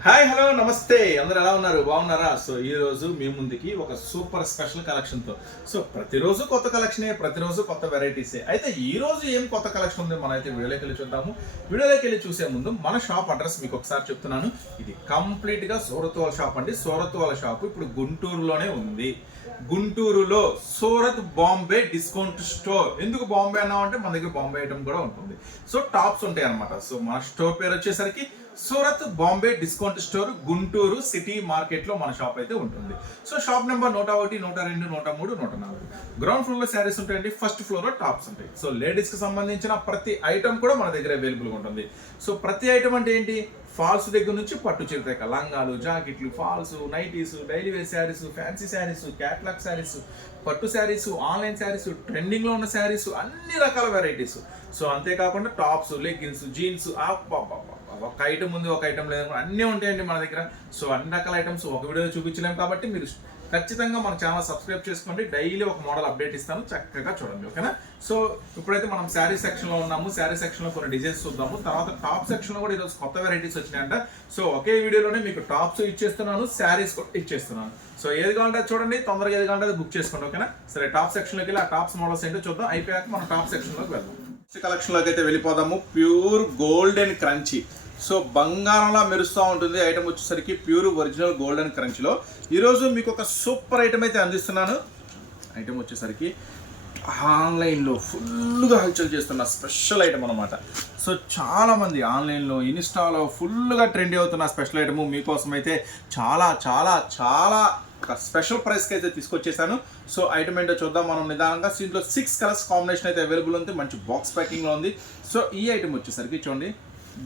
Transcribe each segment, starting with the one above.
Hi hello నమస్తే. అందరు ఎలా ఉన్నారు? బాగున్నారా? సో ఈ రోజు మీ ముందుకి ఒక సూపర్ స్పెషల్ కలెక్షన్తో సో ప్రతిరోజు కొత్త కలెక్షనే ప్రతిరోజు కొత్త వెరైటీసే. అయితే ఈ రోజు ఏం కొత్త కలెక్షన్ ఉంది మనం అయితే వీడియోలోకి వెళ్ళి చూద్దాము. వీడియోలోకి వెళ్ళి చూసే ముందు మన షాప్ అడ్రస్ మీకు ఒకసారి చెప్తున్నాను. ఇది కంప్లీట్గా సూరత్ వాళ్ళ షాప్ అండి. సూరత్ వాళ్ళ షాప్ ఇప్పుడు గుంటూరులోనే ఉంది. గుంటూరులో సూరత్ బాంబే డిస్కౌంట్ స్టోర్. ఎందుకు బాంబే అన్నామంటే మన దగ్గర బాంబే ఐటమ్ కూడా ఉంటుంది. సో టాప్స్ ఉంటాయి అన్నమాట సో మన స్టోర్ పేరు వచ్చేసరికి Surat Bombay discount store Guntur city మార్కెట్లో మన షాప్ అయితే ఉంటుంది. సో షాప్ నెంబర్ నూట ఒకటి నూట రెండు నూట మూడు నూట నాలుగు. గ్రౌండ్ ఫ్లోర్లో శారీస్ ఉంటాయండి ఫస్ట్ ఫ్లోర్లో టాప్స్ ఉంటాయి. సో లేడీస్కి సంబంధించిన ప్రతి ఐటమ్ కూడా మన దగ్గర అవైలబుల్గా ఉంటుంది. సో ప్రతి ఐటమ్ అంటే ఏంటి? ఫాల్స్ దగ్గర నుంచి పట్టు చీర లంగాలు జాకెట్లు falls nighties daily wear saris fancy saris catalogue saris పట్టు శారీస్ ఆన్లైన్ శారీస్ ట్రెండింగ్లో ఉన్న శారీస్ అన్ని రకాల వెరైటీస్. సో అంతేకాకుండా టాప్స్ లెగ్గిన్స్ జీన్స్ ఒక ఐటమ్ ఉంది ఒక ఐటమ్ లేదు అన్నీ ఉంటాయండి మన దగ్గర. సో అన్ని రకాల ఐటమ్స్ ఒక వీడియో చూపించలేము కాబట్టి మీరు ఖచ్చితంగా మన ఛానల్ సబ్స్క్రైబ్ చేసుకోండి. డైలీ ఒక మోడల్ అప్డేట్ ఇస్తాను. చక్కగా చూడండి ఓకేనా? సో ఇప్పుడైతే మనం శారీ సెక్షన్లో ఉన్నాము. శారీ సెక్షన్లో కొన్ని డిజైన్స్ చూద్దాము. తర్వాత టాప్ సెక్షన్లో కూడా ఈరోజు కొత్త వెరైటీస్ వచ్చినాయంట. సో ఒకే వీడియోలోనే మీకు టాప్స్ ఇచ్చేస్తున్నాను శారీస్ కూడా ఇచ్చేస్తున్నాను. సో ఏది కావాలంటే చూడండి. తొందరగా ఏది కావాలంటే బుక్ చేసుకోండి ఓకేనా? సరే టాప్ సెక్షన్లోకి వెళ్ళి ఆ టాప్స్ మోడల్స్ ఏంటో చూద్దాం. అయిపోయాక మనం టాప్ సెక్షన్లోకి వెళ్దాం. కలెక్షన్ అయితే వెళ్ళిపోదాము. ప్యూర్ గోల్డెన్ క్రంచీ సో బంగారంలా మెరుస్తూ ఉంటుంది. ఐటమ్ వచ్చేసరికి ప్యూర్ ఒరిజినల్ గోల్డెన్ క్రంచ్లో. ఈరోజు మీకు ఒక సూపర్ ఐటమ్ అయితే అందిస్తున్నాను. ఐటమ్ వచ్చేసరికి ఆన్లైన్లో ఫుల్గా హల్చల్ చేస్తున్న స్పెషల్ ఐటమ్ అనమాట సో చాలామంది ఆన్లైన్లో ఇన్స్టాలో ఫుల్గా ట్రెండ్ అవుతున్న స్పెషల్ ఐటమ్ మీకోసం అయితే చాలా చాలా చాలా స్పెషల్ ప్రైస్కి అయితే తీసుకొచ్చేసాను. సో ఐటమ్ ఏంటో చూద్దాం. మనం నిదానంగా దీంట్లో సిక్స్ కలర్స్ కాంబినేషన్ అయితే అవైలబుల్ ఉంది. మంచి బాక్స్ ప్యాకింగ్లో ఉంది. సో ఈ ఐటమ్ వచ్చేసరికి చూడండి.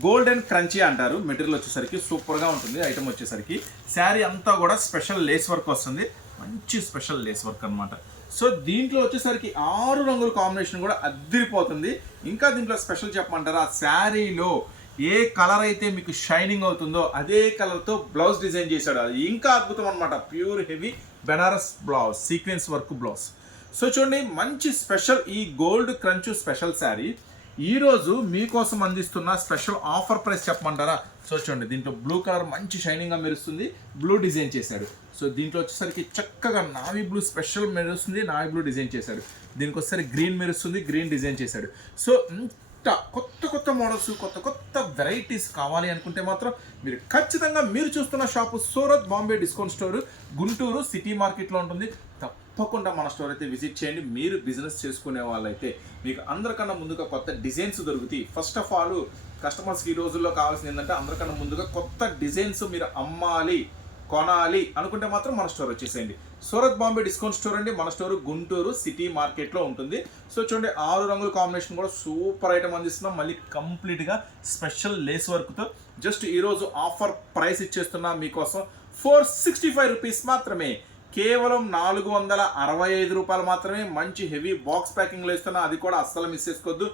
గోల్డెన్ క్రంచీ అంటారు. మెటీరియల్ వచ్చేసరికి సూపర్గా ఉంటుంది. ఐటమ్ వచ్చేసరికి శారీ అంతా కూడా స్పెషల్ లేస్ వర్క్ వస్తుంది. మంచి స్పెషల్ లేస్ వర్క్ అన్నమాట. సో దీంట్లో వచ్చేసరికి ఆరు రంగుల కాంబినేషన్ కూడా అద్దరిపోతుంది. ఇంకా దీంట్లో స్పెషల్ చెప్పమంటారా? శారీలో ఏ కలర్ అయితే మీకు షైనింగ్ అవుతుందో అదే కలర్తో బ్లౌజ్ డిజైన్ చేశాడు. అది ఇంకా అద్భుతం అనమాట pure heavy Banaras blouse sequence work blouse. So చూడండి మంచి స్పెషల్ ఈ గోల్డ్ క్రంచ్ స్పెషల్ శారీ. ఈరోజు మీకోసం అందిస్తున్న స్పెషల్ ఆఫర్ ప్రైస్ చెప్పమంటారా? సో చూడండి దీంట్లో బ్లూ కలర్ మంచి షైనింగ్గా మెరుస్తుంది బ్లూ డిజైన్ చేశాడు. సో దీంట్లో వచ్చేసరికి చక్కగా నావీ బ్లూ స్పెషల్ మెరుస్తుంది నావీ బ్లూ డిజైన్ చేశాడు. దీనికి వచ్చేసరికి గ్రీన్ మెరుస్తుంది గ్రీన్ డిజైన్ చేశాడు. సో ఇంత కొత్త కొత్త మోడల్స్ కొత్త కొత్త వెరైటీస్ కావాలి అనుకుంటే మాత్రం మీరు ఖచ్చితంగా మీరు చూస్తున్న shop Surat Bombay discount store Guntur city మార్కెట్లో ఉంటుంది. తప్పకుండా మన స్టోర్ అయితే విజిట్ చేయండి. మీరు బిజినెస్ చేసుకునే వాళ్ళైతే మీకు అందరికన్నా ముందుగా కొత్త డిజైన్స్ దొరుకుతాయి. ఫస్ట్ ఆఫ్ ఆల్ కస్టమర్స్కి ఈ రోజుల్లో కావాల్సింది ఏంటంటే అందరికన్నా ముందుగా కొత్త డిజైన్స్ మీరు అమ్మాలి కొనాలి అనుకుంటే మాత్రం మన స్టోర్ వచ్చేసేయండి. సూరత్ బాంబే డిస్కౌంట్ స్టోర్ అండి. మన స్టోర్ గుంటూరు సిటీ మార్కెట్లో ఉంటుంది. సో చూడండి ఆరు రంగుల కాంబినేషన్ కూడా సూపర్ ఐటమ్ అందిస్తున్నాం. మళ్ళీ కంప్లీట్గా స్పెషల్ లేస్ వర్క్తో జస్ట్ ఈరోజు ఆఫర్ ప్రైస్ ఇచ్చేస్తున్నా మీకోసం. ఫోర్ సిక్స్టీ ఫైవ్ రూపీస్ మాత్రమే. కేవలం నాలుగు వందల అరవై ఐదు రూపాయలు మాత్రమే మంచి హెవీ బాక్స్ ప్యాకింగ్లో ఇస్తున్నా. అది కూడా అస్సలు మిస్ చేసుకోవద్దు.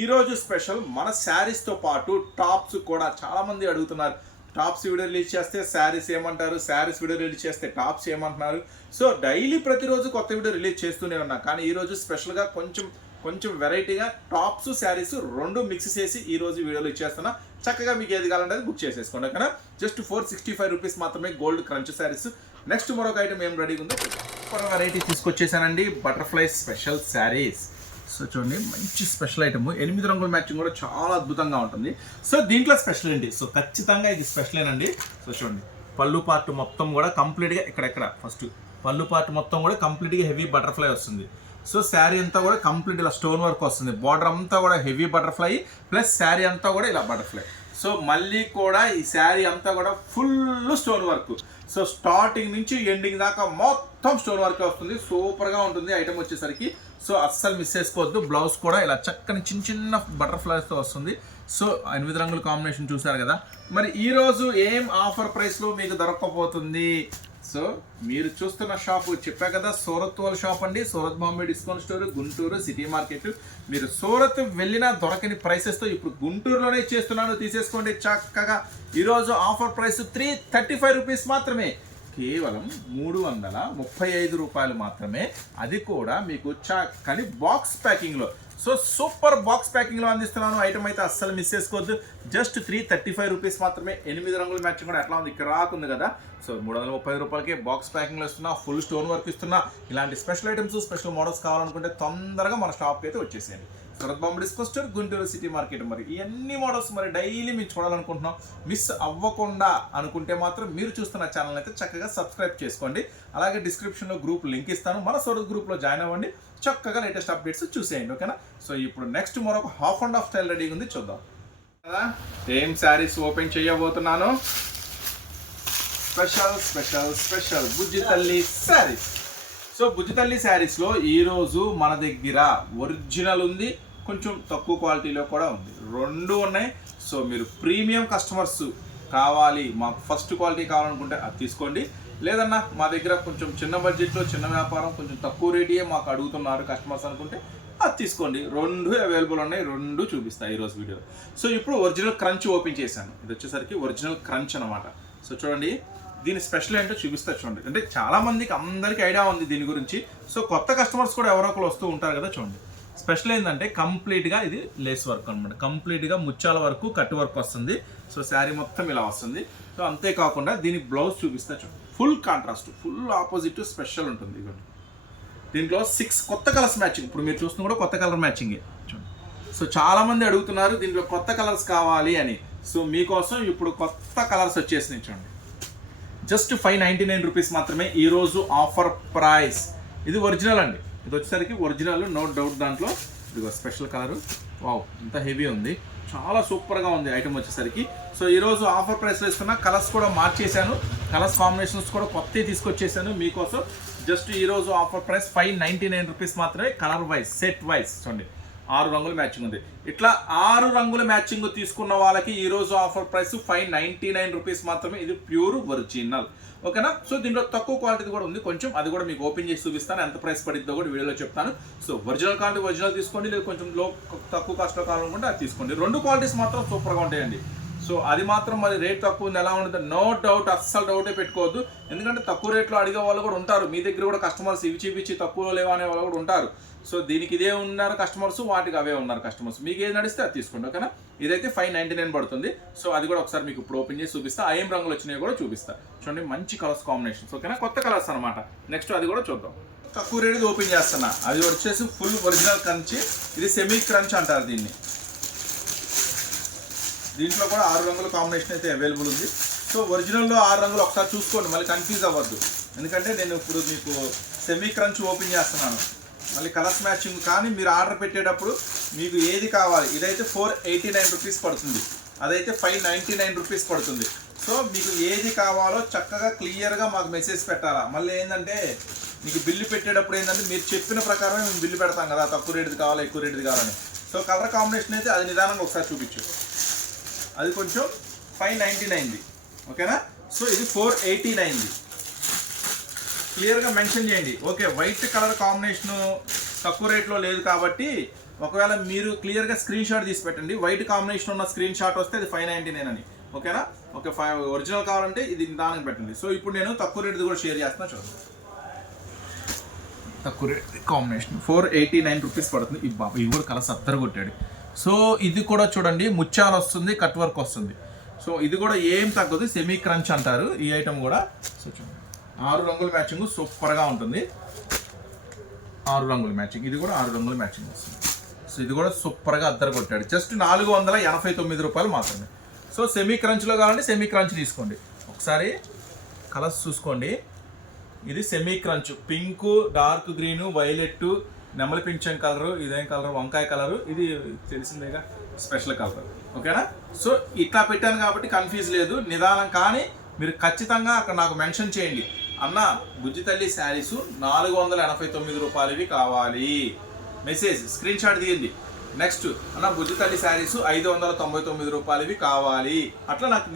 ఈరోజు స్పెషల్ మన శారీస్తో పాటు టాప్స్ కూడా చాలామంది అడుగుతున్నారు. టాప్స్ వీడియో రిలీజ్ చేస్తే శారీస్ ఏమంటారు? శారీస్ వీడియో రిలీజ్ చేస్తే టాప్స్ ఏమంటున్నారు? సో డైలీ ప్రతిరోజు కొత్త వీడియో రిలీజ్ చేస్తూనే ఉన్నా. కానీ ఈరోజు స్పెషల్గా కొంచెం కొంచెం వెరైటీగా టాప్స్ శారీస్ రెండు మిక్స్ చేసి ఈ రోజు వీడియోలో ఇచ్చేస్తున్నా. చక్కగా మీకు ఏది కావాలంటే అది బుక్ చేసేసుకోండి. ఓకేనా? Just four sixty five rupees మాత్రమే గోల్డ్ క్రంచ్ శారీస్. నెక్స్ట్ మరొక ఐటమ్ ఏం రెడీగా ఉందో సూపర్ వెరైటీ తీసుకొచ్చేసానండి. బటర్ఫ్లై స్పెషల్ శారీస్ సో చూడండి మంచి స్పెషల్ ఐటమ్ ఎనిమిది రంగుల మ్యాచింగ్ కూడా చాలా అద్భుతంగా ఉంటుంది. సో దీంట్లో స్పెషల్ అండి. సో ఖచ్చితంగా ఇది స్పెషలేనండి సో చూడండి పళ్ళు పార్ట్ మొత్తం కూడా కంప్లీట్గా ఇక్కడెక్కడ? ఫస్ట్ పళ్ళు పార్ట్ మొత్తం కూడా కంప్లీట్గా హెవీ బటర్ఫ్లై వస్తుంది. సో శారీ అంతా కూడా కంప్లీట్ ఇలా స్టోన్ వర్క్ వస్తుంది. బార్డర్ అంతా కూడా హెవీ బటర్ఫ్లై ప్లస్ శారీ అంతా కూడా ఇలా బటర్ఫ్లై సో మళ్ళీ కూడా ఈ శారీ అంతా కూడా full stone work so starting నుంచి ఎండింగ్ దాకా మొత్తం స్టోన్ వర్క్ వస్తుంది. సూపర్గా ఉంటుంది ఐటమ్ వచ్చేసరికి. సో అస్సలు మిస్ చేసుకోవద్దు. బ్లౌజ్ కూడా ఇలా చక్కని చిన్న చిన్న బటర్ఫ్లైస్తో వస్తుంది. సో ఎనిమిది రంగుల కాంబినేషన్ చూసారు కదా. మరి ఈరోజు ఏం ఆఫర్ ప్రైస్లో మీకు దొరకకపోతుంది? సో మీరు చూస్తున్న షాపు చెప్పా కదా సూరత్ వాళ్ళ షాప్ అండి. Surat Bombay discount store Guntur city market. మీరు సూరత్ వెళ్ళినా దొరకని ప్రైసెస్తో ఇప్పుడు గుంటూరులోనే చేస్తున్నాను తీసేసుకోండి చక్కగా. ఈరోజు offer price three thirty five rupees మాత్రమే. కేవలం మూడు వందల ముప్పై ఐదు రూపాయలు మాత్రమే. అది కూడా మీకు చక్కని బాక్స్ ప్యాకింగ్లో సో సూపర్ బాక్స్ ప్యాకింగ్లో అందిస్తున్నాను. ఐటమ్ అయితే అస్సలు మిస్ చేసుకోవద్దు. Just three thirty five rupees మాత్రమే. ఎనిమిది రంగుల మ్యాచింగ్ కూడా ఎట్లా ఉంది. క్రాక్ ఉంది కదా. సో మూడు వందల ముప్పై రూపాయలకి బాక్స్ ప్యాకింగ్లో ఇస్తున్నా ఫుల్ స్టోన్ వర్క్ ఇస్తున్నా ఇలాంటి స్పెషల్ ఐటమ్స్ స్పెషల్ మోడల్స్ కావాలనుకుంటే తొందరగా మన షాప్కి అయితే వచ్చేసేయండి. Surat Bombay discount store Guntur city market మరి. ఈ అన్ని మోడల్స్ మరి డైలీ మీరు చూడాలనుకుంటున్నాం. మిస్ అవ్వకుండా అనుకుంటే మాత్రం మీరు చూస్తున్న ఛానల్ అయితే చక్కగా సబ్స్క్రైబ్ చేసుకోండి. అలాగే డిస్క్రిప్షన్లో గ్రూప్ లింక్ ఇస్తాను. మన సూరత్ గ్రూప్లో జాయిన్ అవ్వండి. చక్కగా లేటెస్ట్ అప్డేట్స్ చూసేయండి ఓకేనా? సో ఇప్పుడు నెక్స్ట్ మరొక హాఫ్ అండ్ హాఫ్ స్టైల్ రెడీగా ఉంది చూద్దాం. కదా సేమ్ శారీస్ ఓపెన్ చేయబోతున్నాను? స్పెషల్ స్పెషల్ స్పెషల్ బుజ్జి తల్లి శారీస్. సో బుజ్జి తల్లి శారీస్లో ఈరోజు మన దగ్గర ఒరిజినల్ ఉంది కొంచెం తక్కువ క్వాలిటీలో కూడా ఉంది. రెండు ఉన్నాయి. సో మీరు ప్రీమియం కస్టమర్స్ కావాలి మాకు ఫస్ట్ క్వాలిటీ కావాలనుకుంటే అది తీసుకోండి. లేదన్నా మా దగ్గర కొంచెం చిన్న బడ్జెట్లో చిన్న వ్యాపారం కొంచెం తక్కువ రేటియే మాకు అడుగుతున్నారు కస్టమర్స్ అనుకుంటే అది తీసుకోండి. రెండు అవైలబుల్ ఉన్నాయి రెండు చూపిస్తాయి ఈరోజు వీడియో సో ఇప్పుడు ఒరిజినల్ క్రంచ్ ఓపెన్ చేశాను. ఇది వచ్చేసరికి ఒరిజినల్ క్రంచ్ అనమాట సో చూడండి. దీని స్పెషల్ ఏంటో చూపిస్తా చూడండి. అంటే చాలా మందికి అందరికీ ఐడియా ఉంది దీని గురించి. సో కొత్త కస్టమర్స్ కూడా ఎవరో ఒకరు వస్తూ ఉంటారు కదా చూడండి. స్పెషల్ ఏంటంటే కంప్లీట్గా ఇది లేస్ వర్క్ అనమాట కంప్లీట్గా ముత్యాల వరకు కట్ వర్క్ వస్తుంది. సో శారీ మొత్తం ఇలా వస్తుంది. సో అంతేకాకుండా దీని బ్లౌజ్ చూపిస్తా చూడండి. Full contrast full opposite special ఉంటుంది ఇవ్వండి దీంట్లో సిక్స్ కొత్త కలర్స్ మ్యాచింగ్. ఇప్పుడు మీరు చూస్తున్న కూడా కొత్త కలర్ మ్యాచింగ్ చూడండి. సో చాలా మంది అడుగుతున్నారు దీంట్లో కొత్త కలర్స్ కావాలి అని. సో మీకోసం ఇప్పుడు కొత్త కలర్స్ వచ్చేసినాయి చూడండి. Just five ninety nine rupees మాత్రమే ఈరోజు ఆఫర్ ప్రైస్. ఇది ఒరిజినల్ అండి. ఇది వచ్చేసరికి ఒరిజినల్ నో డౌట్ దాంట్లో. ఇదిగో స్పెషల్ కలర్. వావ్ ఇంత హెవీ ఉంది. చాలా సూపర్గా ఉంది ఐటమ్ వచ్చేసరికి. సో ఈరోజు ఆఫర్ ప్రైస్లో ఇస్తున్న కలర్స్ కూడా మార్చేశాను. కలర్స్ కాంబినేషన్స్ కూడా కొత్తవి తీసుకొచ్చేసాను మీకోసం. జస్ట్ ఈరోజు offer price five ninety nine rupees మాత్రమే కలర్ వైజ్ సెట్ వైజ్ చూడండి. ఆరు రంగుల మ్యాచింగ్ ఉంది. ఇట్లా ఆరు రంగుల మ్యాచింగ్ తీసుకున్న వాళ్ళకి ఈ రోజు offer price five ninety nine rupees మాత్రమే. ఇది ప్యూర్ ఒరిజినల్. ఓకేనా? సో దీంట్లో తక్కువ క్వాలిటీ కూడా ఉంది. కొంచెం అది కూడా మీకు ఓపెన్ చేసి చూపిస్తాను. ఎంత ప్రైస్ పడిద్దో కూడా వీడియోలో చెప్తాను. సో ఒరిజినల్ క్వాలిటీ ఒరిజినల్ తీసుకోండి. లేదు కొంచెం లో తక్కువ కాస్ట్లో కావాలనుకుంటే అది తీసుకోండి. రెండు క్వాలిటీస్ మాత్రం సూపర్గా ఉంటాయండి. సో అది మాత్రం మరి రేట్ తక్కువ ఉంది. ఎలా ఉంటుంది నో డౌట్. అస్సలు డౌటే పెట్టుకోవద్దు. ఎందుకంటే తక్కువ రేట్లో అడిగే వాళ్ళు కూడా ఉంటారు. మీ దగ్గర కూడా కస్టమర్స్ ఇవి చూపించి తక్కువలో లేవా అనే వాళ్ళు కూడా ఉంటారు. సో దీనికి ఇదే ఉన్నారు కస్టమర్స్ వాటికి అవే ఉన్నారు కస్టమర్స్ మీకు ఏది నడిస్తే అది తీసుకోండి ఓకేనా? ఇదైతే ఫైవ్ నైంటీ నైన్ పడుతుంది. సో అది కూడా ఒకసారి మీకు ఇప్పుడు ఓపెన్ చేసి చూపిస్తా. ఆ ఏం రంగులు వచ్చినాయో కూడా చూపిస్తా. చూడండి మంచి కలర్స్ కాంబినేషన్స్ ఓకేనా? కొత్త కలర్స్ అనమాట నెక్స్ట్ అది కూడా చూద్దాం. తక్కువ రేటుది ఓపెన్ చేస్తున్నా. అది వచ్చేసి ఫుల్ ఒరిజినల్ క్రంచ్ ఇది సెమీ క్రంచ్ అంటారు దీన్ని. దీంట్లో కూడా ఆరు రంగుల కాంబినేషన్ అయితే అవైలబుల్ ఉంది. సో ఒరిజినల్లో ఆరు రంగులు ఒకసారి చూసుకోండి. మళ్ళీ కన్ఫ్యూజ్ అవ్వద్దు. ఎందుకంటే నేను ఇప్పుడు మీకు సెమీ క్రంచ్ ఓపెన్ చేస్తున్నాను. మళ్ళీ కలర్స్ మ్యాచింగ్ కానీ మీరు ఆర్డర్ పెట్టేటప్పుడు మీకు ఏది కావాలి? ఇదైతే ఫోర్ ఎయిటీ నైన్ రూపీస్ పడుతుంది. అదైతే ఫైవ్ నైంటీ నైన్ రూపీస్ పడుతుంది. సో మీకు ఏది కావాలో చక్కగా క్లియర్గా మాకు మెసేజ్ పెట్టాలా? మళ్ళీ ఏంటంటే మీకు బిల్లు పెట్టేటప్పుడు ఏంటంటే మీరు చెప్పిన ప్రకారమే మేము బిల్లు పెడతాం కదా తక్కువ రేటుది కావాలా ఎక్కువ రేటుది కావాలని. సో కలర్ కాంబినేషన్ అయితే అది నిదానంగా ఒకసారి చూపించు. అది కొంచెం ఫైవ్ నైంటీ నైన్ది ఓకేనా సో ఇది ఫోర్ ఎయిటీ నైన్ది క్లియర్గా మెన్షన్ చేయండి. ఓకే వైట్ కలర్ కాంబినేషన్ తక్కువ రేట్లో లేదు కాబట్టి ఒకవేళ మీరు క్లియర్గా స్క్రీన్ షాట్ తీసి పెట్టండి. వైట్ కాంబినేషన్ ఉన్న స్క్రీన్ షాట్ వస్తే అది ఫైవ్ నైంటీ నైన్ అని. ఓకేనా? ఓకే ఫైవ్ ఒరిజినల్ కావాలంటే ఇది దానికి పెట్టండి. సో ఇప్పుడు నేను తక్కువ రేట్ది కూడా షేర్ చేస్తున్నా చూడండి. తక్కువ rate combination. Four eighty nine rupees పడుతుంది. ఈ బాబు ఇవి కూడా కలర్ సత్తర కొట్టాడు. సో ఇది కూడా చూడండి ముత్యాలు వస్తుంది కట్ వర్క్ వస్తుంది. సో ఇది కూడా ఏం తగ్గదు సెమీ క్రంచ్ అంటారు ఈ ఐటమ్ కూడా. సో చూడండి. ఆరు రంగుల మ్యాచింగ్ సూపర్గా ఉంటుంది. ఆరు రంగుల మ్యాచింగ్. ఇది కూడా ఆరు రంగుల మ్యాచింగ్ వస్తుంది. సో ఇది కూడా సూపర్గా అద్దరు కొట్టాడు. జస్ట్ నాలుగు వందల ఎనభై తొమ్మిది రూపాయలు మాత్రమే. సో సెమీ క్రంచ్లో కావాలంటే సెమీ క్రంచ్ తీసుకోండి. ఒకసారి కలర్స్ చూసుకోండి. ఇది semi crunch pink dark green violet నెమలి పింఛం కలరు ఇదేం కలరు వంకాయ కలరు ఇది తెలిసిందేగా స్పెషల్ కలర్. ఓకేనా? సో ఇట్లా పెట్టాను కాబట్టి కన్ఫ్యూజ్ లేదు నిదానం కానీ మీరు ఖచ్చితంగా అక్కడ నాకు మెన్షన్ చేయండి. అన్న బుజ్జి తల్లి శారీస్ నాలుగు వందల ఎనభై తొమ్మిది రూపాయలవి కావాలి. మెసేజ్ స్క్రీన్ షాట్ తీయండి నెక్స్ట్ అన్న బుజ్జి తల్లి శారీస్ ఐదు వందల తొంభై తొమ్మిది రూపాయలవి కావాలి. అట్లా నాకు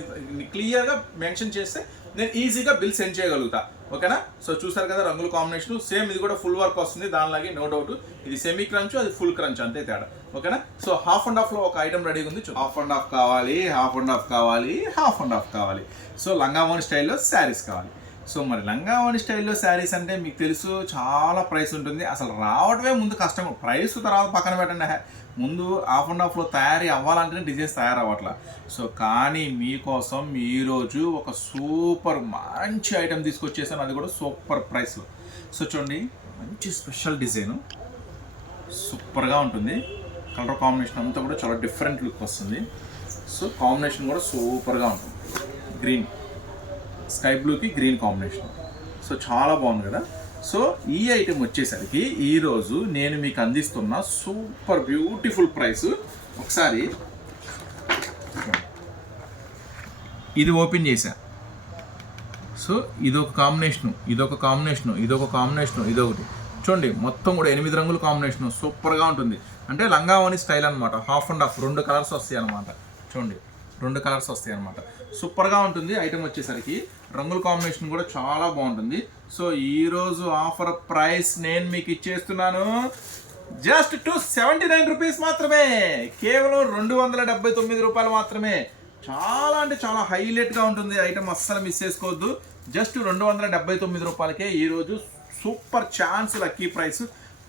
క్లియర్గా మెన్షన్ చేస్తే నేను ఈజీగా బిల్ సెండ్ చేయగలుగుతా. ఓకేనా? సో చూసారు కదా రంగుల కాంబినేషన్ సేమ్ ఇది కూడా ఫుల్ వర్క్ వస్తుంది. దానిలాగే నో డౌట్ ఇది సెమీ క్రంచ్ అది ఫుల్ క్రంచ్ అంతే తేడా. ఓకేనా? సో హాఫ్ అండ్ హాఫ్లో ఒక ఐటమ్ రెడీగా ఉంది హాఫ్ అండ్ హాఫ్ కావాలి హాఫ్ అండ్ హాఫ్ కావాలి హాఫ్ అండ్ హాఫ్ కావాలి. సో లంగామోని స్టైల్లో శారీస్ కావాలి. సో మరి లంగావాణి స్టైల్లో శారీస్ అంటే మీకు తెలుసు చాలా ప్రైస్ ఉంటుంది. అసలు రావడమే ముందు కష్టం. ప్రైస్ తర్వాత పక్కన పెట్టండి. ముందు ఆఫ్ అండ్ ఆఫ్లో తయారీ అవ్వాలంటేనే డిజైన్స్ తయారవ్వట్లా. సో కానీ మీకోసం ఈరోజు ఒక సూపర్ మంచి ఐటెం తీసుకొచ్చేసాను. అది కూడా సూపర్ ప్రైస్లో సో చూడండి మంచి స్పెషల్ డిజైను. సూపర్గా ఉంటుంది. కలర్ కాంబినేషన్ అంతా కూడా చాలా డిఫరెంట్ లుక్ వస్తుంది. సో కాంబినేషన్ కూడా సూపర్గా ఉంటుంది. గ్రీన్. స్కై బ్లూకి గ్రీన్ కాంబినేషన్. సో చాలా బాగుంది కదా. సో ఈ ఐటెం వచ్చేసరికి ఈరోజు నేను మీకు అందిస్తున్న సూపర్ బ్యూటిఫుల్ ప్రైస్. ఒకసారి ఇది ఓపెన్ చేశా. సో ఇదొక కాంబినేషను ఇదొక కాంబినేషను ఇదొక కాంబినేషను ఇదొకటి. చూడండి మొత్తం కూడా ఎనిమిది రంగుల కాంబినేషను సూపర్గా ఉంటుంది. అంటే లంగావని స్టైల్ అనమాట హాఫ్ అండ్ హాఫ్ రెండు కలర్స్ వస్తాయి అనమాట చూడండి రెండు కలర్స్ వస్తాయి అనమాట సూపర్గా ఉంటుంది ఐటెం వచ్చేసరికి. రంగుల కాంబినేషన్ కూడా చాలా బాగుంటుంది. సో ఈరోజు ఆఫర్ ప్రైస్ నేను మీకు ఇచ్చేస్తున్నాను. Just two seventy nine rupees మాత్రమే. కేవలం రెండు వందల డెబ్బై తొమ్మిది రూపాయలు మాత్రమే. చాలా అంటే చాలా హైలైట్గా ఉంటుంది. ఐటమ్ అస్సలు మిస్ చేసుకోవద్దు. జస్ట్ రెండు వందల డెబ్బై తొమ్మిది రూపాయలకే ఈరోజు సూపర్ ఛాన్స్ లక్కీ ప్రైస్.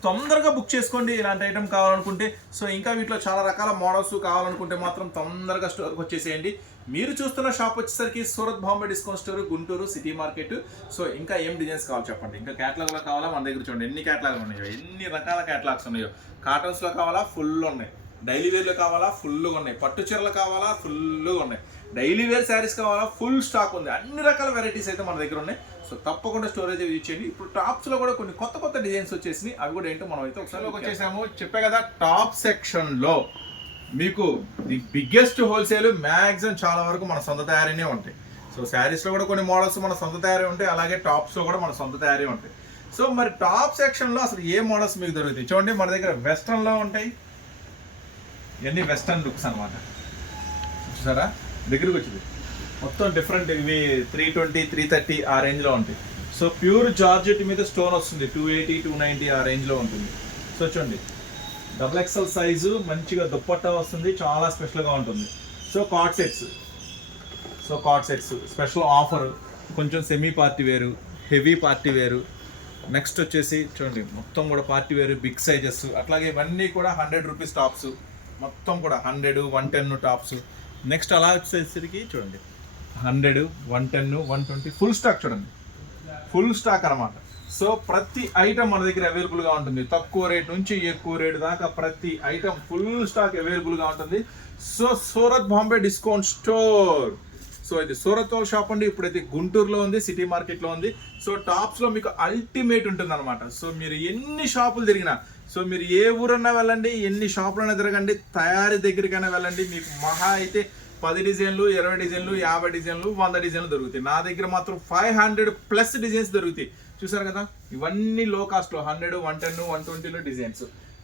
తొందరగా బుక్ చేసుకోండి. ఇలాంటి ఐటమ్ కావాలనుకుంటే సో ఇంకా వీటిలో చాలా రకాల మోడల్స్ కావాలనుకుంటే మాత్రం తొందరగా స్టోర్కి వచ్చేసేయండి. మీరు చూస్తున్న షాప్ వచ్చేసరికి Surat Bombay discount store Guntur city market. So ఇంకా ఏం డిజైన్స్ కావాలి చెప్పండి? ఇంకా క్యాటలాగ్లో కావాలా? మన దగ్గర చూడండి ఎన్ని క్యాటలాగ్ ఉన్నాయో ఎన్ని రకాల క్యాటలాగ్స్ ఉన్నాయో. కాటన్స్లో కావాలా? ఫుల్ ఉన్నాయి. డైలీ వేర్లో కావాలా? ఫుల్గా ఉన్నాయి. పట్టు చీరలు కావాలా? ఫుల్గా ఉన్నాయి. డైలీ వేర్ శారీస్ కావాలా? ఫుల్ స్టాక్ ఉంది. అన్ని రకాల వెరైటీస్ అయితే మన దగ్గర ఉన్నాయి. సో తప్పకుండా స్టోరేజ్ విజిట్ చేయండి. ఇప్పుడు టాప్స్లో కూడా కొన్ని కొత్త కొత్త డిజైన్స్ వచ్చేసినాయి. అవి కూడా ఏంటో మనం అయితే ఒకసారి వచ్చేసాము. చెప్పే కదా టాప్ సెక్షన్లో. మీకు ది బిగ్గెస్ట్ హోల్సేల్ మ్యాక్సిమం చాలా వరకు మన సొంత తయారీనే ఉంటాయి. సో శారీస్లో కూడా కొన్ని మోడల్స్ మన సొంత తయారీ ఉంటాయి అలాగే టాప్స్లో కూడా మన సొంత తయారీ ఉంటాయి. సో మరి టాప్ సెక్షన్లో అసలు ఏ మోడల్స్ మీకు దొరుకుతాయి? చూడండి మన దగ్గర వెస్ట్రన్లో ఉంటాయి. ఇవన్నీ వెస్టర్న్ లుక్స్ అనమాట చూసారా? దగ్గరికి వచ్చింది. మొత్తం డిఫరెంట్ ఇవి త్రీ ట్వంటీ త్రీ థర్టీ ఆ రేంజ్లో ఉంటాయి. సో ప్యూర్ జార్జెట్ మీద స్టోన్ వస్తుంది. టూ ఎయిటీ టూ నైంటీ ఆ రేంజ్లో ఉంటుంది. సో చూడండి డబుల్ ఎక్సెల్ సైజు మంచిగా దుప్పట్టా వస్తుంది చాలా స్పెషల్గా ఉంటుంది. So card sets so card sets special offer కొంచెం సెమీ పార్టీ వేరు హెవీ పార్టీ వేరు నెక్స్ట్ వచ్చేసి చూడండి మొత్తం కూడా పార్టీ వేరు బిగ్ సైజెస్ అట్లాగే ఇవన్నీ కూడా హండ్రెడ్ రూపీస్ టాప్స్ మొత్తం కూడా hundred one ten tops next అలా వచ్చేసరికి చూడండి hundred one ten one twenty full stock చూడండి. ఫుల్ స్టాక్ అనమాట. సో ప్రతి ఐటమ్ మన దగ్గర అవైలబుల్గా ఉంటుంది. తక్కువ రేట్ నుంచి ఎక్కువ రేట్ దాకా ప్రతి ఐటమ్ ఫుల్ స్టాక్ అవైలబుల్గా ఉంటుంది. So Surat Bombay discount store. So ఇది సూరత్ వాళ్ళ షాప్ అండి. ఇప్పుడైతే గుంటూరులో ఉంది సిటీ మార్కెట్లో ఉంది. సో టాప్స్లో మీకు అల్టిమేట్ ఉంటుంది అనమాట సో మీరు ఎన్ని షాపులు తిరిగినా సో మీరు ఏ ఊరన్నా వెళ్ళండి ఎన్ని షాపులైనా తిరగండి తయారీ దగ్గరికైనా వెళ్ళండి. మీకు మహా అయితే పది డిజైన్లు ఇరవై డిజైన్లు యాభై డిజైన్లు వంద డిజైన్లు దొరుకుతాయి. నా దగ్గర మాత్రం ఫైవ్ హండ్రెడ్ ప్లస్ డిజైన్స్ దొరుకుతాయి. చూసారు కదా? ఇవన్నీ లో కాస్ట్లో హండ్రెడ్ వన్ టెన్ వన్ ట్వంటీలో డిజైన్స్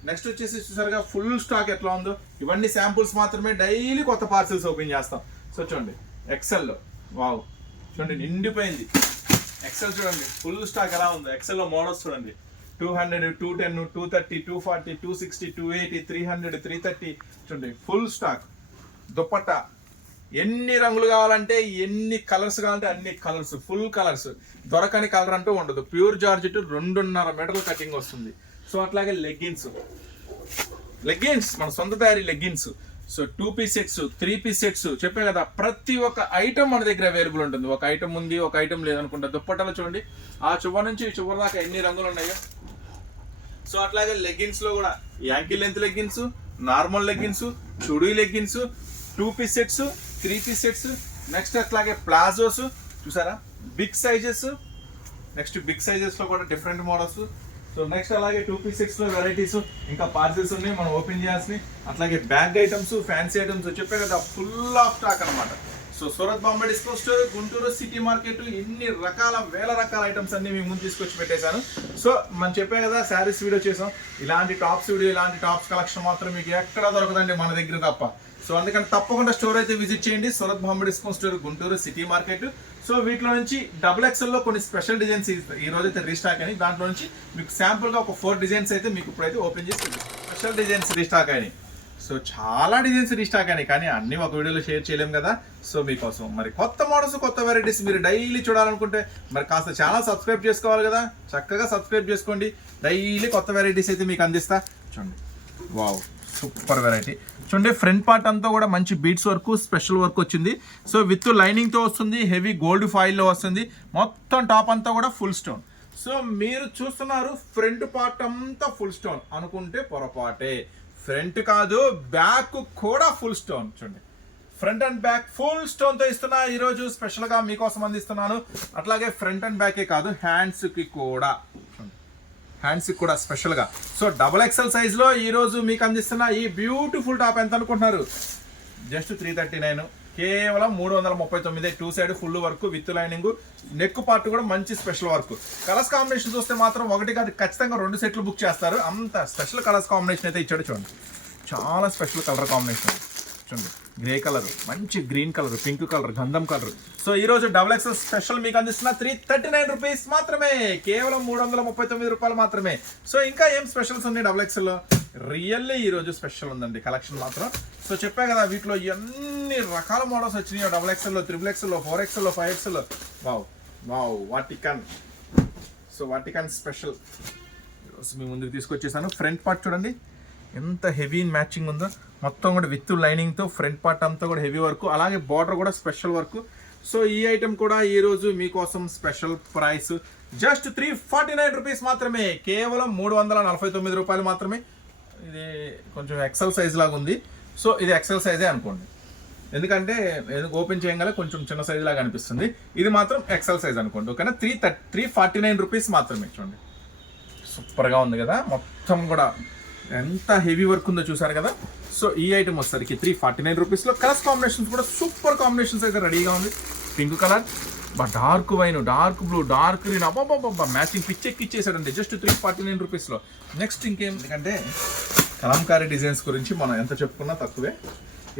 నెక్స్ట్ వచ్చేసి చూసారుగా ఫుల్ స్టాక్ ఎట్లా ఉందో? ఇవన్నీ శాంపుల్స్ మాత్రమే డైలీ కొత్త పార్సిల్స్ ఓపెన్ చేస్తాం. సో చూడండి ఎక్సెల్లో వావ్ చూడండి నిండిపోయింది. ఎక్సెల్ చూడండి ఫుల్ స్టాక్ ఎలా ఉందో. ఎక్సెల్లో మోడల్స్ చూడండి. Two hundred two ten two thirty two forty two sixty two eighty three hundred three thirty చూడండి ఫుల్ స్టాక్ దుప్పట్టా. ఎన్ని రంగులు కావాలంటే ఎన్ని కలర్స్ కావాలంటే అన్ని కలర్స్ ఫుల్ కలర్స్. దొరకని కలర్ అంటూ ఉండదు. ప్యూర్ జార్జెట్ రెండున్నర మీటర్ల కటింగ్ వస్తుంది. సో అట్లాగే లెగ్గిన్స్. లెగ్గిన్స్ మన సొంత తయారీ leggings. So two piece sets three piece sets. చెప్పే కదా ప్రతి ఒక్క ఐటమ్ మన దగ్గర అవైలబుల్ ఉంటుంది. ఒక ఐటమ్ ఉంది ఒక ఐటమ్ లేదనుకుంటా. దుప్పట్టలో చూడండి. ఆ చువ్వ నుంచి ఈ చువ్వ దాకా ఎన్ని రంగులు ఉన్నాయో. సో అట్లాగే లెగ్గిన్స్లో కూడా ankle length leggings normal leggings chudi leggings two piece sets three piece sets next అట్లాగే ప్లాజోస్ చూసారా? బిగ్ సైజెస్ నెక్స్ట్ బిగ్ సైజెస్లో కూడా డిఫరెంట్ మోడల్స్ సో నెక్స్ట్ అలాగే టూ పీస్ సెట్స్లో వెరైటీస్ ఇంకా పార్సిల్స్ ఉన్నాయి మనం ఓపెన్ చేయాల్సి అట్లాగే బ్యాగ్ ఐటమ్స్ ఫ్యాన్సీ ఐటమ్స్ చెప్పే కదా ఫుల్ ఆఫ్ స్టాక్ అన్నమాట. So Surat Bombay discount store Guntur city market ఇన్ని రకాల వేల రకాల ఐటమ్స్ అన్ని మీ ముందు తీసుకొచ్చి పెట్టేశాను. సో మనం చెప్పే కదా శారీస్ వీడియో చేసాం. ఇలాంటి టాప్స్ వీడియో ఇలాంటి టాప్స్ కలెక్షన్ మాత్రం మీకు ఎక్కడ దొరకదండి మన దగ్గర తప్ప. సో అందుకని తప్పకుండా స్టోర్ అయితే విజిట్ చేయండి. Surat Bombay discount store Guntur city market. So వీటిలో నుంచి డబుల్ ఎక్స్ఎల్లో కొన్ని స్పెషల్ డిజైన్స్ ఈ రోజు అయితే రీస్టాక్ అయినాయి. దాంట్లో నుంచి మీకు శాంపుల్గా ఒక ఫోర్ డిజైన్స్ అయితే మీకు ఇప్పుడైతే ఓపెన్ చేసి స్పెషల్ డిజైన్స్ రీస్టాక్ అయినాయి. సో చాలా డిజైన్స్ రీస్టాక్ అయినాయి కానీ అన్ని ఒక వీడియోలో షేర్ చేయలేము కదా. సో మీకోసం మరి కొత్త మోడల్స్ కొత్త వెరైటీస్ మీరు డైలీ చూడాలనుకుంటే మరి కాస్త ఛానల్ సబ్స్క్రైబ్ చేసుకోవాలి కదా. చక్కగా సబ్స్క్రైబ్ చేసుకోండి. డైలీ కొత్త వెరైటీస్ అయితే మీకు అందిస్తా. చూడండి. వావ్ సూపర్ వెరైటీ చూడండి ఫ్రంట్ పార్ట్ అంతా కూడా మంచి బీట్స్ వర్క్ స్పెషల్ వర్క్ వచ్చింది. సో విత్ లైనింగ్తో వస్తుంది హెవీ గోల్డ్ ఫాయిల్లో వస్తుంది. మొత్తం టాప్ అంతా కూడా ఫుల్ స్టోన్. సో మీరు చూస్తున్నారు ఫ్రంట్ పార్ట్ అంతా ఫుల్ స్టోన్. అనుకుంటే పొరపాటే. ఫ్రంట్ కాదు బ్యాక్ కూడా ఫుల్ స్టోన్. చూడండి. ఫ్రంట్ అండ్ బ్యాక్ ఫుల్ స్టోన్తో ఇస్తున్నా. ఈరోజు స్పెషల్గా మీకోసం అందిస్తున్నాను. అట్లాగే ఫ్రంట్ అండ్ బ్యాకే కాదు హ్యాండ్స్కి కూడా. హ్యాండ్స్కి కూడా స్పెషల్గా సో డబుల్ ఎక్సెల్ సైజ్లో ఈరోజు మీకు అందిస్తున్న ఈ బ్యూటిఫుల్ టాప్ ఎంత అనుకుంటున్నారు? జస్ట్ త్రీ థర్టీ నైన్ కేవలం మూడు వందల ముప్పై తొమ్మిది. Two side full work with lining neck part కూడా మంచి స్పెషల్ వర్క్ కలర్స్ కాంబినేషన్ చూస్తే మాత్రం ఒకటి కాదు ఖచ్చితంగా రెండు సెట్లు బుక్ చేస్తారు. అంత స్పెషల్ కలర్స్ కాంబినేషన్ అయితే ఇచ్చాడు చూడండి. చాలా స్పెషల్ కలర్ కాంబినేషన్ చూడండి గ్రే కలర్ మంచి గ్రీన్ కలర్ పింక్ కలర్ గంధం కలర్ సో ఈ రోజు డబుల్ ఎక్స్ఎల్ స్పెషల్ మీకు అందిస్తున్న త్రీ థర్టీ నైన్ రూపీస్ మాత్రమే. కేవలం మూడు వందల ముప్పై తొమ్మిది రూపాయలు మాత్రమే. సో ఇంకా ఏం స్పెషల్స్ ఉన్నాయి డబుల్ ఎక్స్ఎల్లో రియల్లీ ఈ రోజు స్పెషల్ ఉందండి కలెక్షన్ మాత్రం. సో చెప్పా కదా వీటిలో ఎన్ని రకాల మోడల్స్ వచ్చినాయో డబుల్ ఎక్స్ఎల్లో త్రిబుల్ ఎక్స్ఎల్లో ఫోర్ ఎక్స్ఎల్లో ఫైవ్ ఎక్స్ఎల్లో వావ్ వావ్ వాటికన్ సో వాటికన్ స్పెషల్ ఈరోజు మీ ముందుకు తీసుకొచ్చేసాను. ఫ్రంట్ పార్ట్ చూడండి. ఎంత హెవీ మ్యాచింగ్ ఉందో. మొత్తం కూడా విత్ లైనింగ్తో ఫ్రంట్ పార్ట్ అంతా కూడా హెవీ వర్క్ అలాగే బార్డర్ కూడా స్పెషల్ వర్క్ సో ఈ ఐటెం కూడా ఈరోజు మీకోసం special price just three forty nine rupees మాత్రమే. కేవలం మూడు వందల నలభై తొమ్మిది రూపాయలు మాత్రమే. ఇది కొంచెం ఎక్సెల్ సైజ్ లాగా ఉంది. సో ఇది ఎక్సెల్ సైజే అనుకోండి. ఎందుకంటే ఓపెన్ చేయగానే కొంచెం చిన్న సైజ్ లాగా అనిపిస్తుంది. ఇది మాత్రం ఎక్సెల్ సైజ్ అనుకోండి. ఓకేనా? Three thirty three forty nine rupees మాత్రమే చూడండి. సూపర్గా ఉంది కదా? మొత్తం కూడా ఎంత హెవీ వర్క్ ఉందో చూసారు కదా? సో ఈ ఐటమ్ వచ్చేసరికి త్రీ ఫార్టీ నైన్ రూపీస్లో కలర్స్ కాంబినేషన్స్ కూడా సూపర్ కాంబినేషన్స్ అయితే రెడీగా ఉంది. పింక్ కలర్ బా dark wine dark blue dark green అబ్బాబ్బాబ్బా matching పిచ్ ఎక్కిచ్చేసాడండి జస్ట్ త్రీ ఫార్టీ నైన్ రూపీస్లో నెక్స్ట్ ఇంకేం? ఎందుకంటే కలంకారీ డిజైన్స్ గురించి మనం ఎంత చెప్పుకున్నా తక్కువే.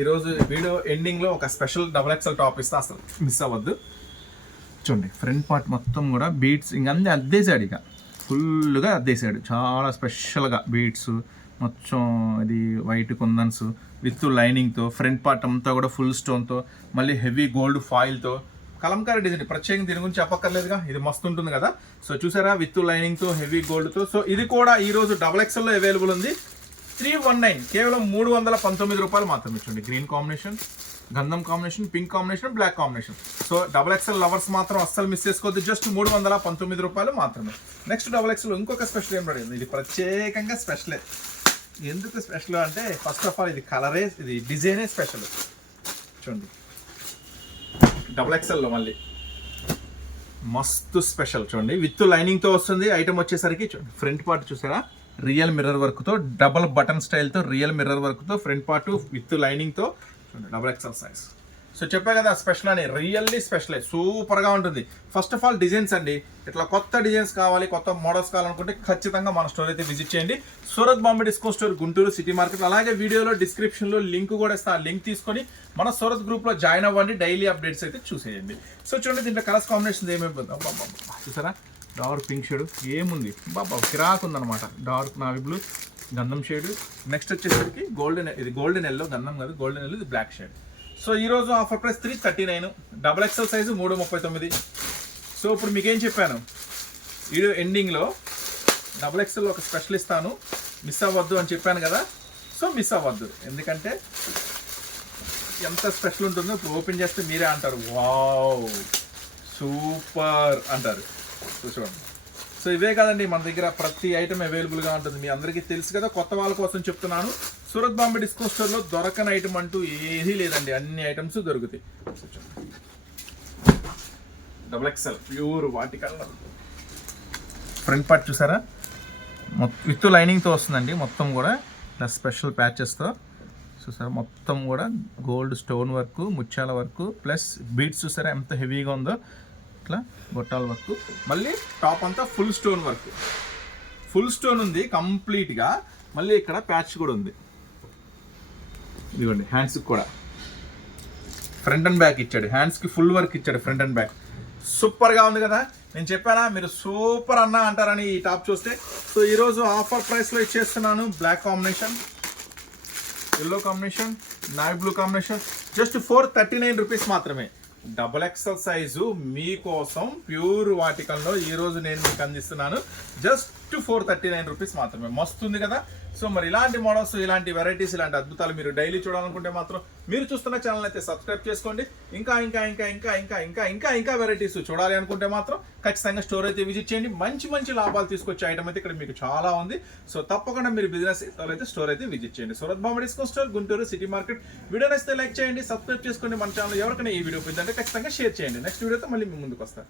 ఈరోజు వీడియో ఎండింగ్లో ఒక స్పెషల్ డబల్ ఎక్సెల్ టాప్ ఇస్తే అసలు మిస్ అవ్వద్దు. చూడండి ఫ్రంట్ పార్ట్ మొత్తం కూడా బీట్స్ ఇంకా అన్నీ అద్దేశాడు ఇక. ఫుల్గా అద్దేశాడు చాలా స్పెషల్గా బీట్స్ మొత్తం ఇది వైట్ కుందన్స్ విత్ లైనింగ్తో ఫ్రంట్ పార్ట్ అంతా కూడా ఫుల్ స్టోన్తో మళ్ళీ హెవీ గోల్డ్ ఫాయిల్తో కలంకారీ డిజైన్ ప్రత్యేకంగా దీని గురించి చెప్పక్కర్లేదుగా ఇది మస్తు ఉంటుంది కదా. సో చూసారా విత్ లైనింగ్తో హెవీ గోల్డ్తో సో ఇది కూడా ఈరోజు డబల్ ఎక్స్ఎల్లో అవైలబుల్ ఉంది. త్రీ వన్ నైన్ కేవలం మూడు వందల పంతొమ్మిది రూపాయలు మాత్రమే చూడండి. గ్రీన్ కాంబినేషన్ గంధం combination pink combination black combination. So double XL lovers మాత్రం అస్సలు మిస్ చేసుకోవద్దు. జస్ట్ మూడు వందల పంతొమ్మిది రూపాయలు మాత్రమే. నెక్స్ట్ డబల్ ఎక్స్ఎల్ ఇంకొక స్పెషల్ ఏం పడింది? ఇది ప్రత్యేకంగా స్పెషలే. ఎందుకు స్పెషల్ అంటే ఫస్ట్ ఆఫ్ ఆల్ ఇది కలరే ఇది డిజైనే స్పెషల్. చూడండి. డబల్ ఎక్స్ఎల్లో మళ్ళీ. మస్తు స్పెషల్. చూడండి. విత్ లైనింగ్తో వస్తుంది. ఐటమ్ వచ్చేసరికి చూడండి. ఫ్రంట్ పార్ట్ చూసారా? రియల్ మిర్రర్ వర్క్తో డబల్ బటన్ స్టైల్తో రియల్ మిర్రర్ వర్క్తో ఫ్రంట్ పార్ట్ విత్ లైనింగ్తో డబుల్ ఎక్స్ఎల్ సైజ్ సో చెప్పా కదా స్పెషల్ అని రియల్లీ స్పెషల్ సూపర్గా ఉంటుంది. ఫస్ట్ ఆఫ్ ఆల్ డిజైన్స్ అండి. ఇట్లా కొత్త డిజైన్స్ కావాలి కొత్త మోడల్స్ కావాలనుకుంటే ఖచ్చితంగా మన స్టోర్ అయితే విజిట్ చేయండి. Surat Bombay discount store Guntur city market అలాగే వీడియోలో డిస్క్రిప్షన్లో లింక్ కూడా ఇస్తా. ఆ లింక్ తీసుకొని మన సూరత్ గ్రూప్లో జాయిన్ అవ్వండి. డైలీ అప్డేట్స్ అయితే చూసేయండి. సో చూడండి దీంట్లో కలర్స్ కాంబినేషన్ ఏమేమి చూసారా? డార్క్ పింక్ షేడ్ ఏముంది? బాబా కిరాక్ ఉందన్నమాట. డార్క్ నావి బ్లూ గంధం షేడ్ నెక్స్ట్ వచ్చేసరికి గోల్డెన్ ఇది గోల్డెన్ ఎల్లో గంధం కాదు గోల్డెన్ ఎల్లో ఇది బ్లాక్ షేడ్ సో ఈ రోజు offer price three thirty nine double XL size మూడు ముప్పై తొమ్మిది. సో ఇప్పుడు మీకేం చెప్పాను? వీడియో ఎండింగ్లో డబుల్ ఎక్స్ఎల్ ఒక స్పెషల్ ఇస్తాను. మిస్ అవ్వద్దు అని చెప్పాను కదా. సో మిస్ అవ్వద్దు. ఎందుకంటే ఎంత స్పెషల్ ఉంటుందో ఇప్పుడు ఓపెన్ చేస్తే మీరే అంటారు. వావ్ సూపర్ అంటారు. చూసుకోండి సో ఇవే కదండి మన దగ్గర ప్రతి ఐటమ్ అవైలబుల్గా ఉంటుంది. మీ అందరికీ తెలుసు కదా కొత్త వాళ్ళ కోసం చెప్తున్నాను. సూరత్ బాంబే డిస్కో స్టోర్లో దొరకని ఐటమ్ అంటూ ఏదీ లేదండి. అన్ని ఐటమ్స్ దొరుకుతాయి. Double XL pure వాటికల్ front part చూసారా? మొత్తం విత్ లైనింగ్తో వస్తుందండి. మొత్తం కూడా ఇట్లా స్పెషల్ ప్యాచెస్తో చూసారా? మొత్తం కూడా గోల్డ్ స్టోన్ వర్క్ ముత్యాల వర్క్ ప్లస్ బీట్స్ చూసారా? ఎంత హెవీగా ఉందో. ఇట్లా గొట్టాల వర్క్. మళ్ళీ టాప్ అంతా full stone work. Full stone ఉంది కంప్లీట్గా మళ్ళీ ఇక్కడ ప్యాచ్ కూడా ఉంది. ఇదిగోండి హ్యాండ్స్కి కూడా. ఫ్రంట్ అండ్ బ్యాక్ ఇచ్చాడు. హ్యాండ్స్కి ఫుల్ వర్క్ ఇచ్చాడు ఫ్రంట్ అండ్ బ్యాక్ సూపర్గా ఉంది కదా? నేను చెప్పానా? మీరు సూపర్ అన్నా అంటారని ఈ టాప్ చూస్తే. సో ఈరోజు ఆఫర్ ప్రైస్లో ఇచ్చేస్తున్నాను black combination yellow combination navy blue combination just four thirty nine rupees మాత్రమే. డబుల్ ఎక్సెల్ సైజు మీకోసం ప్యూర్ వాటికల్లో ఈరోజు నేను మీకు అందిస్తున్నాను. Just four thirty nine rupees మాత్రమే. మస్తు ఉంది కదా? సో మరి ఇలాంటి మోడల్స్ ఇలాంటి వెరైటీస్ ఇలాంటి అద్భుతాలు మీరు డైలీ చూడాలనుకుంటే మాత్రం మీరు చూస్తున్న ఛానల్ అయితే సబ్స్క్రైబ్ చేసుకోండి. ఇంకా ఇంకా ఇంకా ఇంకా ఇంకా ఇంకా ఇంకా ఇంకా వెరైటీస్ చూడాలి అనుకుంటే మాత్రం ఖచ్చితంగా స్టోర్ అయితే విజిట్ చేయండి. మంచి మంచి లాభాలు తీసుకొచ్చే ఐటమ్ అయితే ఇక్కడ మీకు చాలా ఉంది. సో తప్పకుండా మీరు బిజినెస్ అయితే స్టోర్ అయితే విజిట్ చేయండి. Surat Bombay discount store Guntur city market video నచ్చితే లైక్ చేయండి సబ్స్క్రైబ్ చేసుకోండి. మన ఛానల్ ఎవరికైనా ఈ వీడియో పోయిందంటే ఖచ్చితంగా షేర్ చేయండి. నెక్స్ట్ వీడియోతో మళ్ళీ మీ ముందుకు వస్తాను